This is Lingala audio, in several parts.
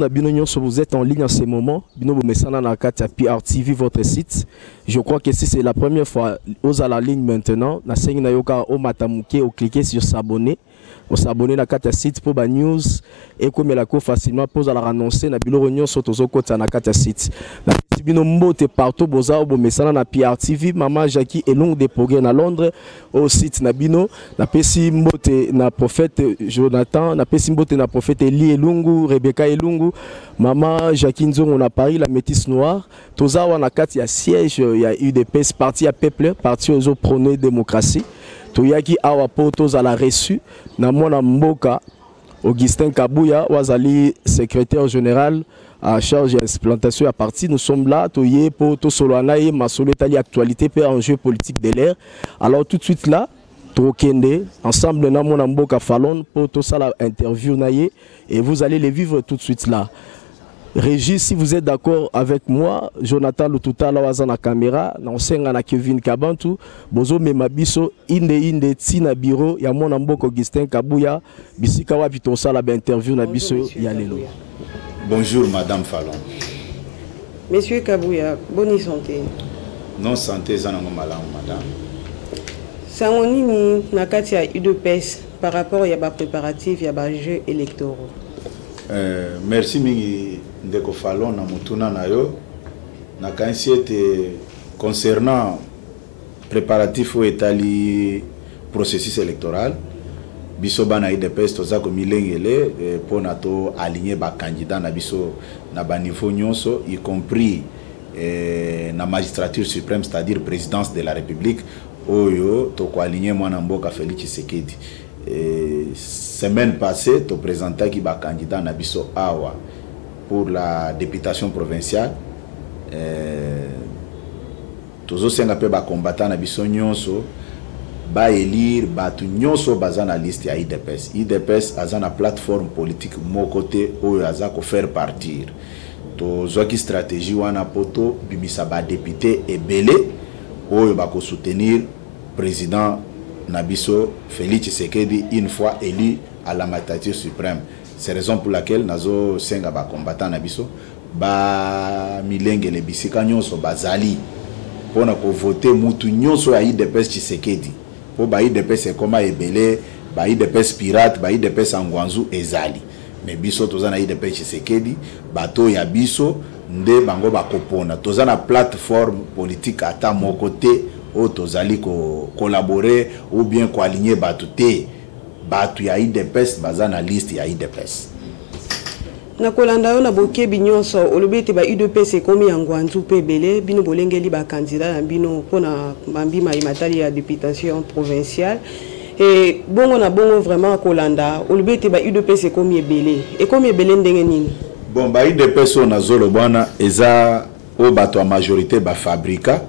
na bino nyonso, vous êtes en ligne en ce moment. Bino bomesana na kati ya PRTV, votre site. Je crois que si c'est la première fois aux à la ligne maintenant, na sengi na yoka o matamuke o cliquer sur s'abonner. On s'abonner na kati ya site pour ba news et comme la ko facilement pose à la annoncer na bilo nyonso tozo kota na kati ya site. Na bino mbote partout boza o bomesana na PRTV, maman Jackie et long de progrès na Londres au site na bino, na pesi mbote na prophète Jonathan, na pesi mbote na prophète Eli Elungu, Rebecca Elungu, maman Jackie Nzongo na Paris, la métisse noire, toza wa na kati ya siège ya UDPS, parti à peuple, parti aux prôner démocratie. Toyaki awa po toza la reçu na mwana mboka Augustin Kabouya, wazali secrétaire général à charge d'implantation à parti. Nous sommes là, toye pour to solanaye masolo tali actualité pe enjeu politique de l'air. Alors tout de suite là, tokende ensemble na mwana mboka Falon pour to sala interview naye et vous allez les vivre tout de suite là. Régis, si vous êtes d'accord avec moi, Jonathan Lututa la waza na caméra, na onsenga na Kevin Kabantu, bozo memabiso inde tina bureau ya mwana mboka Augustin Kabouya, bisika wapi to sala ba interview na biso ya lelo. Bonjour Madame Falon. Monsieur Kabouya, bonne santé. Non santé zanango malamu Madame. Sangonini na kati ya UDPS par rapport ya ba préparatifs ya ba jeux électoraux. Merci mingi ndeko Falon na mutuna na yo na kansiete concernant préparatif au etali processus électoral biso bana UDPS toza ko milengele pona to aligner ba candidat na biso na ba niveau nyonso y compris na magistrature suprême, c'est-à-dire présidence de la République oyo to ko aligner mwana mboka Félix Tshisekedi. Semaine passée, tu présentais qui va candidat Nabiso Awa pour la députation provinciale. Tous aussi un peu ba combattant Nabiso Nyonso ba élire ba tu Nyonso bazana liste à IDPS. IDPS a une plateforme politique mon côté où aza ko faire partir. Tous qui stratégie wana poto bimisa ba député et belé où ba ko soutenir président Nabiso Félix Tshisekedi une fois élu à la magistrature suprême. C'est la raison pour laquelle nazo senga ba combattant Nabiso ba milenge le bisika nyonso bazali pona ko voter mutu nyonso ya IDPS Tshisekedi. Po ba IDPS koma ebele, ba IDPS pirate, ba IDPS angwanzu ezali. Mais biso toza na IDPS Tshisekedi, bato ya biso nde bango ba kopona. Toza na plateforme politique ata mon côté ou tozali collaborer ou bien aligner batu te batu ya IDPS bazana liste ya IDPS na kolanda yo na boke binyonso olobete ba UDPS komi yangwanzu pe belé bino bolengeli ba candidat na bino pona mambima imatali ya députation provinciale et bongo na bongo vraiment kolanda olobete ba UDPS komi ebelé et komi ebelé ndenge nini bon ba UDPS on azolo bwana eza o bato a majorité ba fabrika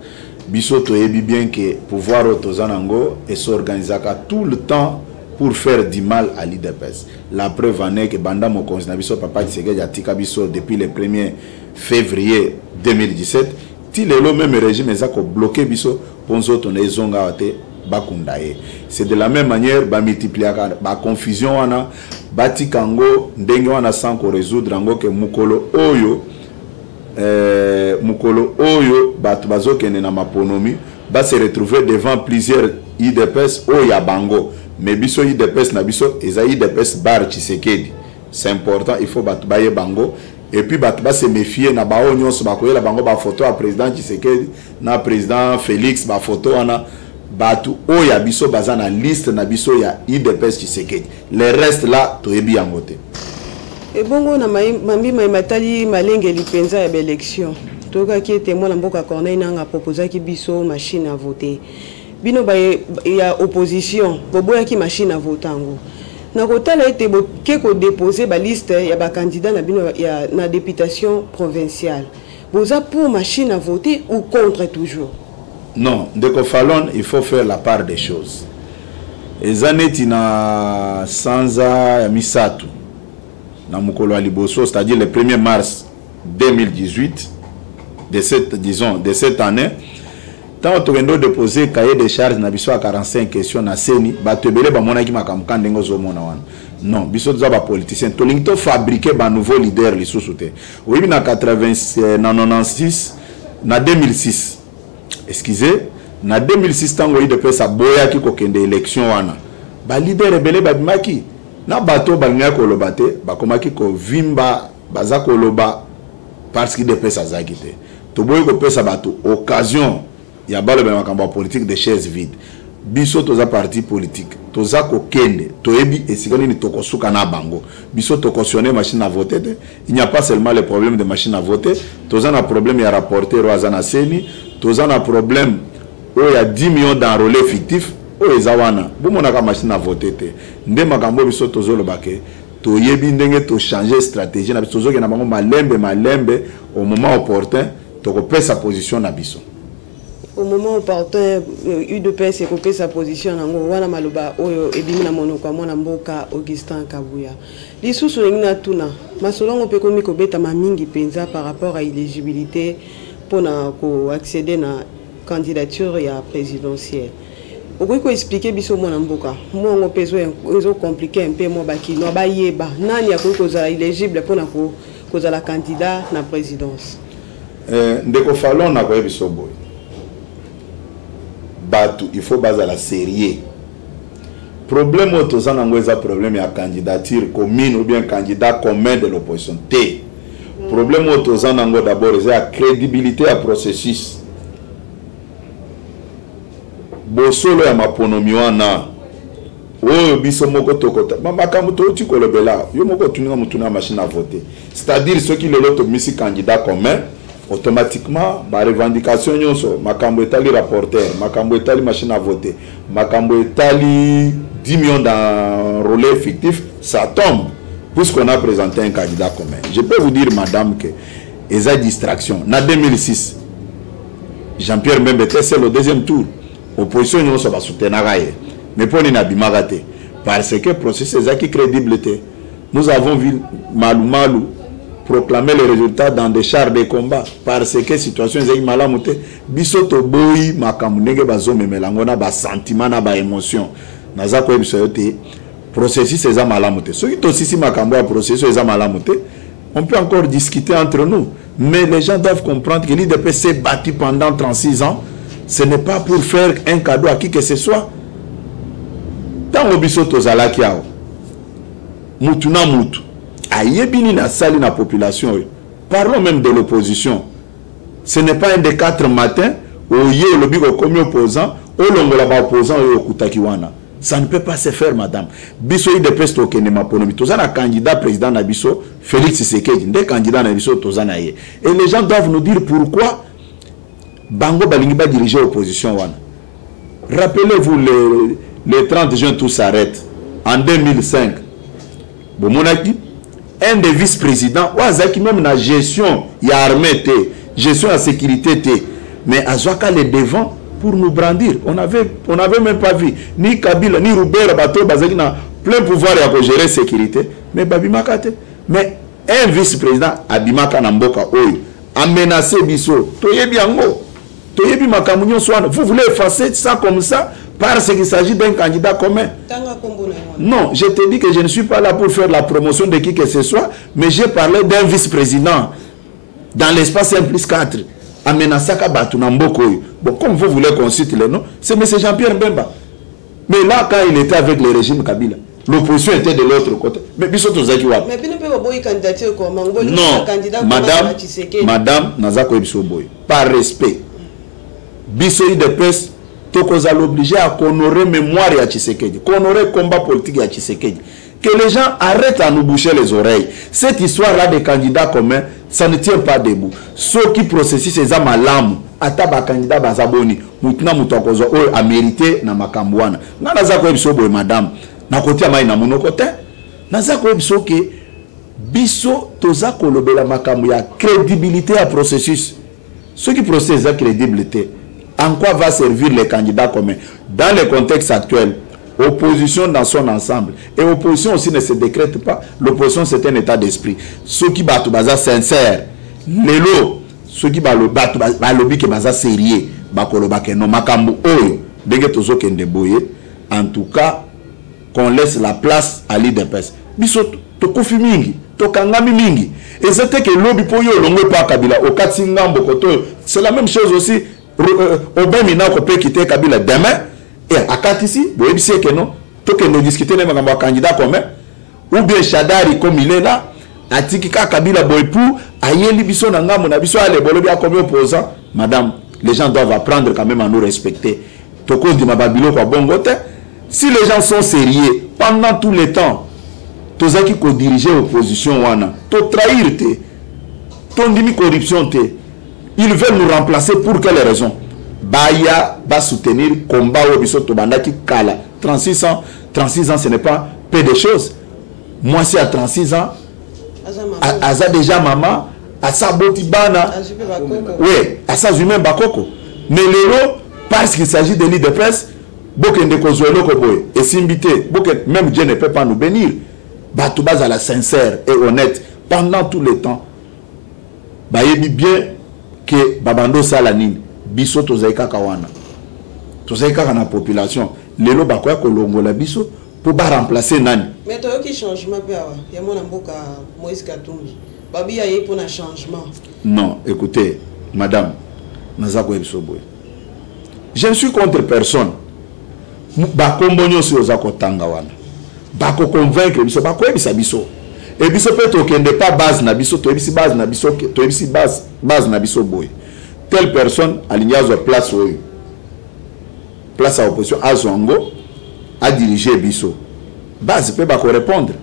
biso toyebi bien que pouvoir otozanango et s'organisaka tout le temps pour faire du mal à l'IDPS. La preuve en est que banda mokonzi na biso papa Tshisekedi atika biso depuis le 1er février 2017 ti lelo même régime ezako bloqué biso ponzo tone zonga wate bakundaye. C'est de la même manière ba multiplier ba confusion wana batikango ndenge wana sans ko résoudre ngo que mukolo oyo batu bazokene na maponomi ba se retrouver devant plusieurs IDPS oya bango mais biso IDPS na biso eza IDPS bar Tshisekedi. C'est important, il faut batu baye bango et puis batu ba se méfier na bao nyonso bakoyela bango ba photo à président Tshisekedi na président Félix ba photo wana batu oya biso bazana liste na biso ya IDPS Tshisekedi. Le reste là toyebi yango te. Et bongo na mambi matali malenge lipenza ya élection. Toka ki témoin na mboka Corneille nanga proposa ki biso machine à voter. Bino ba ya opposition, boboya ki machine à voter ngo. Na kotala ete bo ke ko déposer ba liste ya ba candidat na bino ya na députation provinciale. Boza pour machine à voter ou contre toujours? Non, ndeko Falon, il faut faire la part des choses. Ezaneti na sanza ya misatu. Na mukolo aliboso, c'est-à-dire le 1er mars 2018 de cette année tant que tu déposer cahier de charges na biso à 45 questions na seni ba tebele ba mona ki makamka ndengo zo mona wana non biso za ba politicien to lingi to fabriquer ba nouveau leader li sous-souté oui na 80 na 96 na 2006 excusez na 2006 tango IDPS aboya ki ko kende élection wana ba leader ebele ba bimaki na bato balinga ko lobate ba komaki ko vimba baza ko loba parce que IDPS azaki te to boy ko pesa bato occasion il y a balo makambo politique de chaises vides biso toza parti politique toza ko kende toyebi esikani ni tokosuka na bango biso tokostionner machine à voter il n'y a pas seulement le problème de machine à voter toza na problème ya rapporteur azana seni toza na problème il y a 10 millions d'enrôlés fictifs o ezawana bomona ka machine à voter te nde makambo biso tozolo bake toyebi ndenge to changer stratégie na biso tozoke na bango malembe au moment opportun tokopesa sa position na biso. Au moment opportun, UDPS est coupé sa position en wana maloba oyo ebimina monoko mwana mboka Augustin Kabuya. Lisusu ngina tuna masolongo pe komi ko beta mamingi penza par rapport à éligibilité pour accéder na candidature ya présidentielle. Okoki ko expliquer biso mwana mboka. Moi ngo peso ezo compliqué un peu mo bakino ba yeba nani akoki ko za éligible pour ko za la candidat na présidence. Ndeko falon na ko biso boy. Batu, il faut baser la sérieux. Problème au tozan angweza problème ya candidature commune ou bien candidat commun de l'opposition. T. Problème au tozan angwe d'abord c'est la crédibilité à processus. Bosolo ya maponomi wana. Oh biso moko tokota. Mama kamuto tu kolobela. Yo moko tuninga mutuna machine à voter. C'est-à-dire ceux qui le lot misi candidat commun automatiquement ba revendication nyonso makambo etali rapporteur makambo etali machine à voter makambo etali 10 millions d'enrôlés fictifs ça tombe puisqu'on a présenté un candidat commun. Je peux vous dire madame que eza distraction na 2006 Jean-Pierre Mbembe c'est le deuxième tour opposition nyonso ba soutenir mais pour ni na bimagate parce que processus eza qui crédibilité nous avons vu Malou proclamer les résultats dans des chars de combat parce que situation est malamu te biso to boyi makamu ndenge bazo memelango na ba sentiment na ba émotion naza ko biso te processus eza malamu te soki to sisi makambo ya processus eza malamu te on peut encore discuter entre nous mais les gens doivent comprendre que l'IDP s'est battu pendant 36 ans ce n'est pas pour faire un cadeau à qui que ce soit tant biso to zalaki ao mutu na mutu ayebini na sali na population. Parlons même de l'opposition. Ce n'est pas un des 4 matins où il y a le bigo comme opposant, où l'on va opposant et au Kutakiwana. Ça ne peut pas se faire, madame. Biso de pesto kenema ponomi. Tozana candidat président na biso Félix Tshisekedi, des candidats na biso tozana ye. Et les gens doivent nous dire pourquoi Bango balingi ba diriger l'opposition wana. Rappelez-vous le 30 juin tout s'arrête en 2005. Bomonaki un des vice-présidents, qui même la gestion, il y a armée, gestion de la sécurité, mais Azwaka les devant pour nous brandir. On n'avait même pas vu ni Kabila, ni Roubert, Bato, Bazakina, plein pouvoir à gérer la sécurité, mais Babimaka. Mais un vice-président, Abimaka Namboka, a menacé Bisso, Toyebi Ango, Toyebi Makamounion Swan, vous voulez effacer ça comme ça parce qu'il s'agit d'un candidat commun. Non, je te dis que je ne suis pas là pour faire la promotion de qui que ce soit, mais j'ai parlé d'un vice-président dans l'espace 1+4 à Menasaka Batunamboko. Bon, comme vous voulez qu'on cite les noms, c'est M. Jean-Pierre Mbemba. Mais là, quand il était avec le régime Kabila, l'opposition était de l'autre côté. Mais Bissot Zakiwa. Mais non, madame Nazako Bisoboy, par respect, Bissot de presse. Tokoza l'obligé à honorer mémoire à Tshisekedi, honorer combat politique à Tshisekedi. Que les gens arrêtent à nous boucher les oreilles. Cette histoire-là des candidats communs, ça ne tient pas debout. Ceux qui processent ces âmes à l'âme, ataba candidat bazaboni, mutna mutakozo a mérité na makambwana. Na nazako ebiso boy madame, na côté mai na mono côté, nazako ebiso ke biso toza kolobela makambu ya crédibilité à processus. Ceux qui processent la crédibilité. En quoi va servir les candidats communs? Dans le contexte actuel, opposition dans son ensemble. Et opposition aussi ne se décrète pas. L'opposition, c'est un état d'esprit. Ceux qui battent baza sincère, les lots, ceux qui battent lobby qui baza sérieux. bakolobake no makambu oyo ndenge tozokende boye. En tout cas, qu'on laisse la place à l'IDPS. Biso tokufi mingi, tokangami mingi. Et c'était que lobby po yo longo pa Kabila au Katsingambo koto. C'est la même chose aussi. Obemina ko peut quitter Kabila demain et à Katisi, boyebi c'est que non, toke nous discuter les makambo candidat commun ou bien Shadari comme il est là, atikika Kabila boyepou, ayeli biso na ngambo na biso ale bolobi a comme opposant. Madame, les gens doivent apprendre quand même à nous respecter. Toko di mababilo kwa bongote. Si les gens sont sérieux, pendant tout le temps, tous ceux qui dirigent l'opposition, tu trahir, tu dimi corruption, ils veulent nous remplacer pour quelle raison? Baya va soutenir le combat au Bisoto Bandaki Kala. 36 ans, ce n'est pas peu de choses. Moi, c'est à 36 ans, Aza déjà maman, Asa Botibana, oui, Asa Zumen Bakoko. Mais l'euro, parce qu'il s'agit de l'IDPS, et s'imbiter, même Dieu ne peut pas nous bénir. Batoubaz à la sincère et honnête pendant tout le temps. Bayebi bien que Babando Salanine, biso tozaika kawana. Tozaika kana population. Lelo bakwa kolongo la biso pour ba remplacer nani. Mais toi qui changement peut avoir. Il y a mon amboka Moïse Katumbi. Babi a eu pour un changement. Non, écoutez, madame, Nazako Ebsoboy. Je ne suis contre personne. Bakombonyo si ozako tanga wana. Bako convaincre biso bako ebisa biso. Et biso peut okende pas base na biso, to ebisi base na biso, to ebisi base na biso boy. Telle personne alignazo place oyo. Place à opposition à Zongo a dirigé biso. Base peut bako répondre.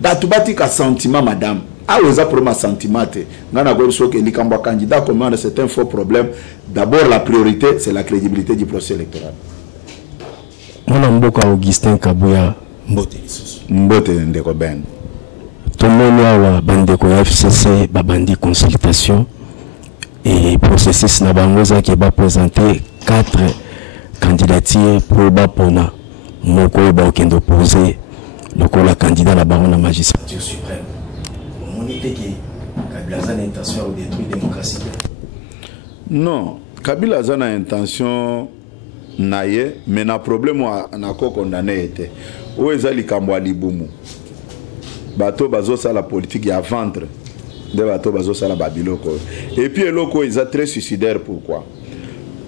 Batubati ka sentiment madame. Ah oza pour ma sentiment te. Ngana go biso ke likambo candidat comment c'est un faux problème. D'abord la priorité c'est la crédibilité du procès électoral. Mwana mboka Augustin Kabuya Mbote ndeko ben. Tomoni awa bandeko ya FCC babandi consultation et processus na bangoza qui va présenter 4 candidatures pour bapona moko ba okendo poser lokola candidat na bango na magistrature suprême. Moni teke Kabila a l'intention de détruire la démocratie. Non, Kabila a l'intention naye mais na problème na ko condamné était o ezali kambo alibumu bato bazo sala politique ya ventre de bato bazo sala babiloko et puis eloko eza très suicidaire. Pourquoi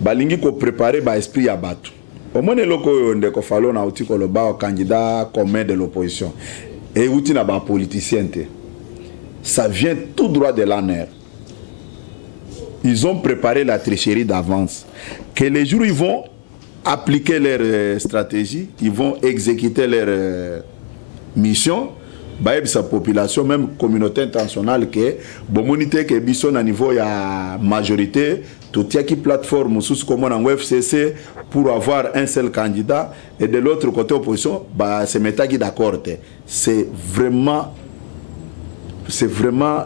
balingi ko préparer ba esprit ya bato au moins eloko ndeko falo na uti ko loba candidat commun de l'opposition et uti na ba politicien te, ça vient tout droit de l'ANR. Ils ont préparé la tricherie d'avance que les jours ils vont appliquer leur stratégie, ils vont exécuter leur mission. Sa population, même communauté internationale, que bonité que bison à niveau ya majorité, tout y a qui plateforme sous comme en FCC pour avoir un seul candidat et de l'autre côté opposition, bah c'est méta qui d'accord. C'est vraiment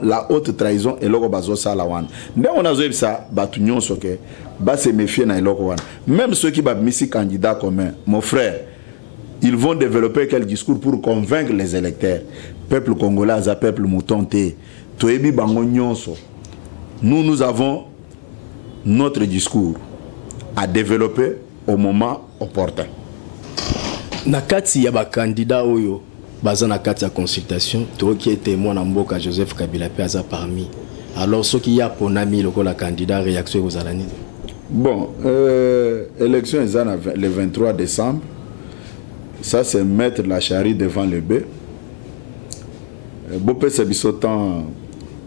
la haute trahison et logo bazo salawan. Mais on a vu ça, batunyon soke. Bah se méfier na eloko wana. Même ceux qui bat missi candidat commun, mon frère, ils vont développer quel discours pour convaincre les électeurs. Peuple congolais, peuple mouton te. Toebi bango nyonso. Nous avons notre discours à développer au moment opportun. Nakati ya ba candidat oyo baza na kati ya consultation, to qui est témoin na mboka Joseph Kabila pe aza parmi. Alors ce qui y a ponami lokola candidat réaction aux alani. Bon, élection est le 23 décembre. Ça, c'est mettre la charrue devant le bœuf. Bopé Sebisotan,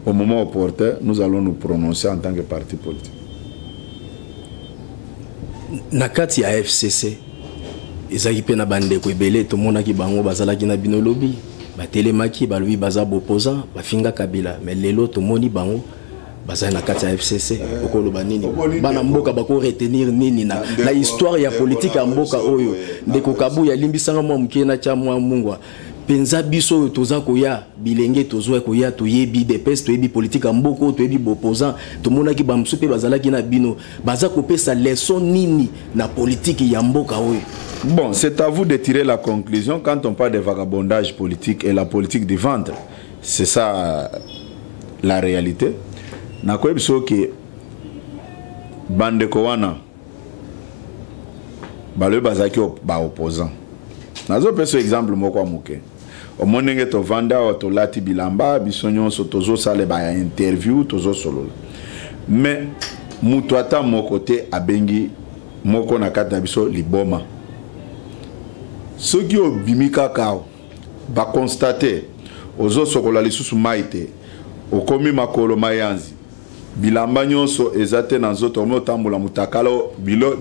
au moment opportun, nous allons nous prononcer en tant que parti politique. Nakati ya FCC, ezaki pe na bande ko ebele to mona ki bango bazalaki na bino lobby, ba telemaki ba lui baza opposant, ba finga Kabila, mais lelo to moni bango baza na kati ya FCC okolo banini bana mboka bako retenir nini na histoire ya politique ya mboka oyo ndeko Kabuya limbisanga mwa mukena cha mwa mungwa penza biso toza koya bilenge tozwa koya toyebi DPS toyebi politique ya mboka toyebi opposant to monaki ba msupe bazalaki na bino baza kopesa leçon nini na politique ya mboka oyo. Bon, c'est à vous de tirer la conclusion quand on parle de vagabondage politique et la politique du ventre. C'est ça la réalité. Nakoyebiso que bandeko wana balo bazaki ba opposant nazo peso exemple moko amuke omonenge to vanda o to lati bilamba bisonyo so tozo sale ba interview tozo solo mais mutu ata moko te abengi moko na kati na biso liboma soki obimika kao ba constater ozo sokola lisusu maite okomi makolo mayanzi bilamba nyonso ezate na nzoto mo tambola mutakalo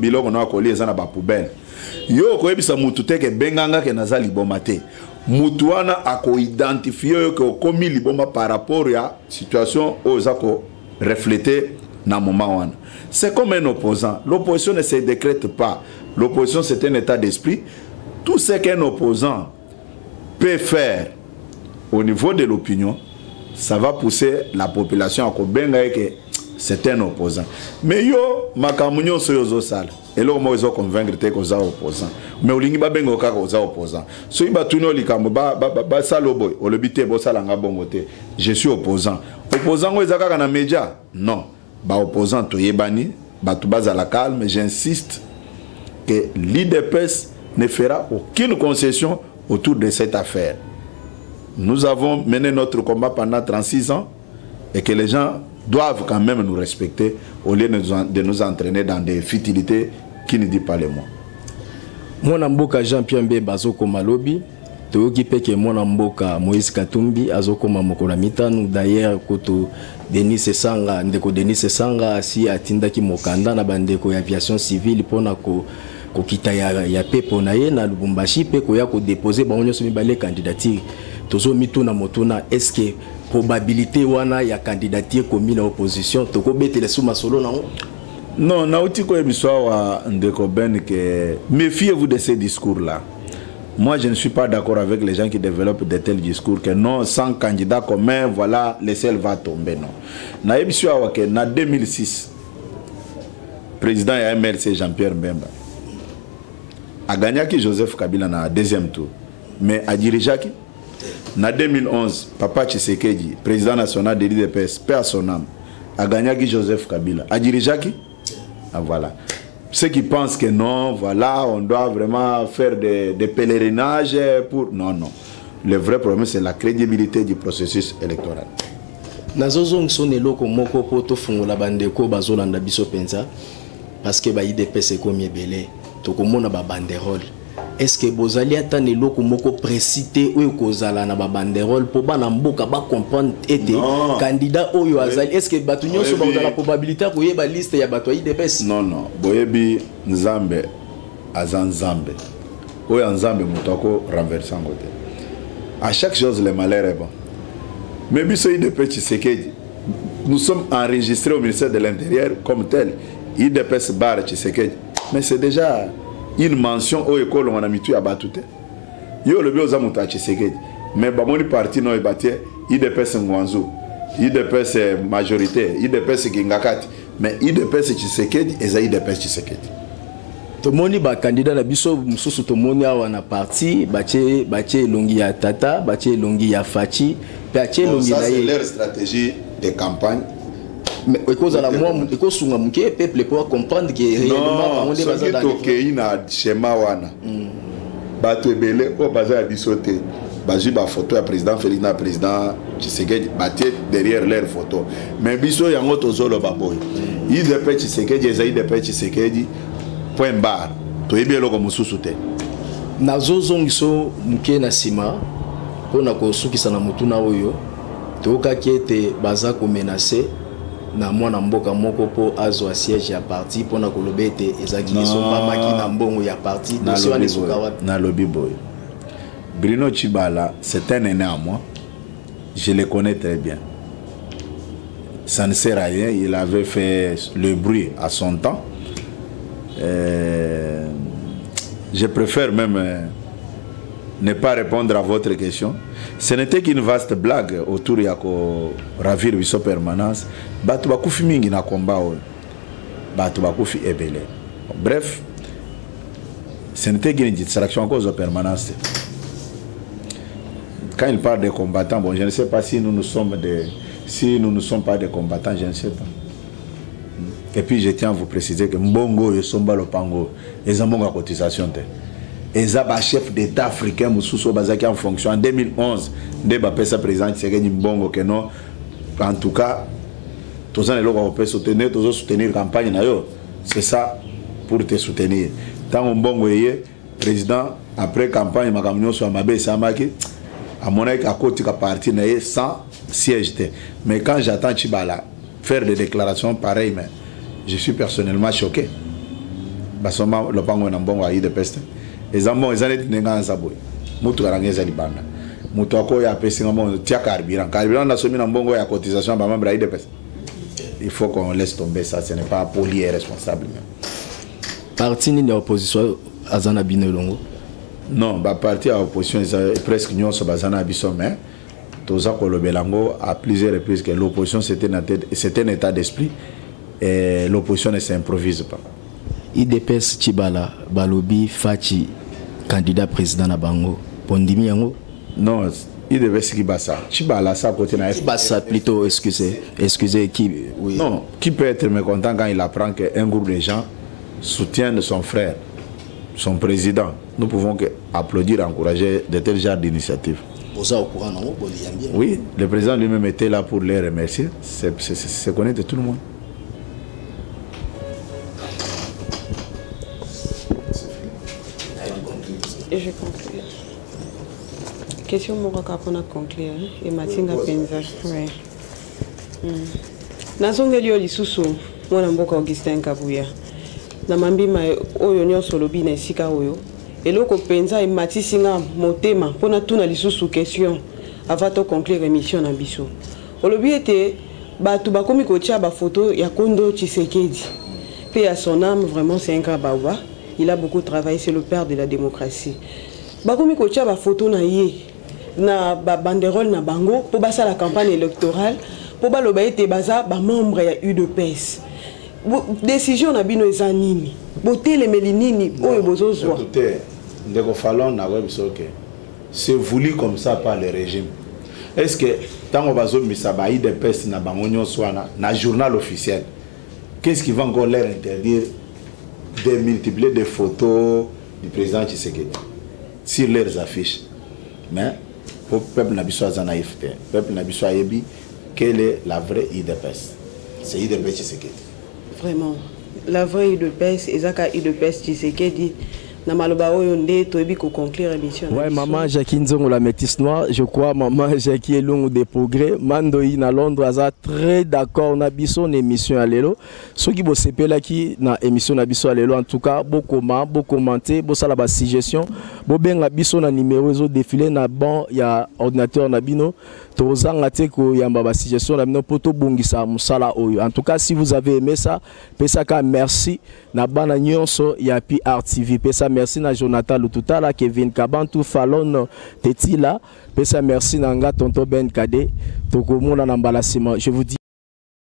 biloko na akoli eza na ba poubelle yo koyebisa mutu teke benganga ke naza liboma te mutu wana ako identifier yo ke okomi liboma par rapport ya situation oza ko refléter na moment wana. C'est comme un opposant. L'opposition ne se décrète pas. L'opposition c'est un état d'esprit. Tout ce qu'un opposant peut faire au niveau de l'opinion, ça va pousser la population à convaincre que c'est un opposant. Mais yo, makamunyo so yozo sala. Et là, moi, ils ont convaincre que c'est un opposant. Mais au lingi ba bengo kaka oza opposant. So iba tuno likambo ba salo boy, o le bité bo sala nga bongote. Je suis opposant. Opposant ngo ezaka na média? Non. Ba opposant to yebani, ba to base à la calme, j'insiste que l'IDPS ne fera aucune concession autour de cette affaire. Nous avons mené notre combat pendant 36 ans et que les gens doivent quand même nous respecter au lieu de nous entraîner dans des futilités qui ne disent pas les mots. Mon mboka Jean-Pierre Mbemba azoko malobi toyoki peke mon mboka Moïse Katumbi azoko mamokola mitano d'ailleurs koto Denis Sanga ndeko Denis Sanga si atindaki mokanda na bandeko ya aviation civile pona ko kita ya pepo na ye na Lubumbashi pe ko ya ko déposer ba onyo somi balé candidature tozo mituna motuna est-ce que probabilité wana ya candidature komi na opposition toko betele suma solo na non na utiko emiswa wa ndeko Ben que méfiez-vous de ces discours là. Moi, je ne suis pas d'accord avec les gens qui développent de tels discours que non, sans candidat commun, voilà, le ciel va tomber. Non. Na emiswa wa que na 2006, président ya MLC Jean-Pierre Mbemba a gagné qui Joseph Kabila na deuxième tour, mais a dirigé qui na 2011, Papa Tshisekedi, président national de l'IDPS, paix à son âme, a gagné qui Joseph Kabila, a dirigé qui? Ah, voilà. Ceux qui pensent que non, voilà, on doit vraiment faire des pèlerinages pour... Non, non. Le vrai problème, c'est la crédibilité du processus électoral. Nazozong sonelo ko moko poto fungola bandeko bazolanda biso penza parce que ba IDPS ekomi ebele tokomona ba banderole. Est-ce que bozali atane loko moko précité oyo kozala na ba banderole po bana mboka ba comprendre ete candidat oyo azali est-ce que batu nyonso ba la probabilité ko yeba liste ya bato IDPS? Non non, boyebi Nzambe azanzambe. Oyo Nzambe mutako renverser ngote. À chaque chose le malheur est bon. Mais biso IDPS Tshisekedi, nous sommes enregistrés au ministère de l'Intérieur comme tel. IDPS bar Tshisekedi. Mais c'est déjà une mention au école on a mis tout à batute. Yo le bio zamuta Tshisekedi. Mais bamoni parti no ebatie IDPS Ngwanzu. IDPS majorité, IDPS Kingakati. Mais IDPS Tshisekedi eza IDPS Tshisekedi. Tomoni ba candidat na biso mususu tomoni awa na parti bache longi ya Tata, bache longi ya Fachi, bache longi na c'est leur stratégie de campagne. Mais cause à la moi sunga muke peuple pour comprendre que réellement on est basé dans le na schéma wana. Bato ebele ko basé à bisoté. Baji ba photo ya président Félix na président Tshisekedi batie derrière leur photo. Mais biso yango tozolo baboy. IDP Tshisekedi ezai IDP Tshisekedi point barre. To ebelo ko mususu te. Nazozongiso muke na sima pona ko sukisa na mutuna oyo toka kiete baza ko menacer na mwana mboka moko po azo siège ya parti pona ko lobete ezaki somba maki na mbongo ya parti na lobby boy. Bruno Tshibala, c'est un aîné à moi. Je le connais très bien. Ça ne sert à rien, il avait fait le bruit à son temps. Je préfère même ne pas répondre à votre question. Ce n'était qu'une vaste blague autour de Yako Ravir Wiso Permanence. Batu bakufi mingi na combat. Batu bakufi ebele. Bref, ce n'était qu'une distraction à cause de permanence. Quand il parle des combattants, bon, je ne sais pas si nous ne sommes pas des combattants, je ne sais pas. Et puis je tiens à vous préciser que Mbongo et Somba Lopango, ils ont une cotisation. Ils ont un chef d'État africain qui en fonction en 2011. Dès que le président Tshisekedi Mbongo, que non, en tout cas, tous les gens peuvent soutenir, tous soutenir la campagne. C'est ça pour te soutenir. Tant que Mbongo est président, après campagne, ma camion soit ma baisse, à mon avis, à côté de parti sans siège. Mais quand j'attends Tchibala faire des déclarations pareilles, mais je suis personnellement choqué. Parce que le pango est bon à IDPS. Les amants, ils ont été négants à Zaboui. Moutou Garangé Zalibanda. Moutou Ako ya pesi ngamo tia carburant. Carburant na somi na mbongo ya cotisation ba membre IDPS. Il faut qu'on laisse tomber ça, ce n'est pas poli et responsable. Parti ni l'opposition à Zana Binelongo. Non, bah parti à l'opposition presque non sur Bazana Bisso, mais Toza Kolobelango à plusieurs reprises que l'opposition c'était un état d'esprit et l'opposition ne s'improvise pas. IDPS Tchibala, Balobi, Fachi, candidat président à Bango, Pondimi Yango. Non, IDPS Kibasa. Tchibala, ça côté na Kibasa plutôt, excusez qui. Oui. Non, qui peut être mécontent quand il apprend qu'un groupe de gens soutiennent son frère, son président. Nous pouvons applaudir, encourager de tels genres d'initiatives. Oui, le président lui-même était là pour les remercier. C'est connu de tout le monde. Et je conclue. Question Moraka pour conclure. Et Matinga Penza. Oui. Nazongeli Olisusu, moi Namboka Augustin Kabuya. Namambi ma oyo nyonso lobi na esika oyo. Eloko penza e matisinga motema pona tuna lisusu question avant de conclure émission na biso. Olobi était batu bakomi kotia ba photo ya Kondo Tshisekedi. Paix à son âme, vraiment c'est un grand baoba. Il a beaucoup travaillé, c'est le père de la démocratie. Bakomi kotia ba photo na ye na ba banderole na bango pour basa la campagne électorale pour ba loba ete baza ba membre ya UDPS. Décision na bino eza nini? Botele melinini oyo bozozwa. Écoutez, ndeko Fallon na webisoke. C'est voulu comme ça par le régime. Est-ce que tant bazo misaba IDPS na bango nyonso na journal officiel, qu'est-ce qui va encore leur interdire de multiplier des photos du président Tshisekedi sur leurs affiches? Mais pour le peuple n'abissoit à naïveté, le peuple n'abissoit à yebi, quelle est la vraie IDPS? C'est IDPS Tshisekedi. Vraiment, la vraie UDPS, Ezaka UDPS Tshisekedi. Ouais, maman Jackie Nzongo la métisse noire, je crois maman Jackie est long des progrès. Mandoi na Londres a très d'accord na biso émission à l'élo. Ceux qui bossent là qui na émission na biso à l'élo en tout cas, beaucoup commenter, beaucoup ça la bas suggestion, beaucoup bien la biso na numéro zo défilé na bon il y a ordinateur na bino. En tout cas, si vous avez aimé ça, merci. Nabana nyonso ya PR TV. Pesa merci na Jonathan Lututala, Kevin Kabantu, Fallon Tetila. Pesa merci na nga tonto Ben Kade. Tokomona na mbalasima. Je vous dis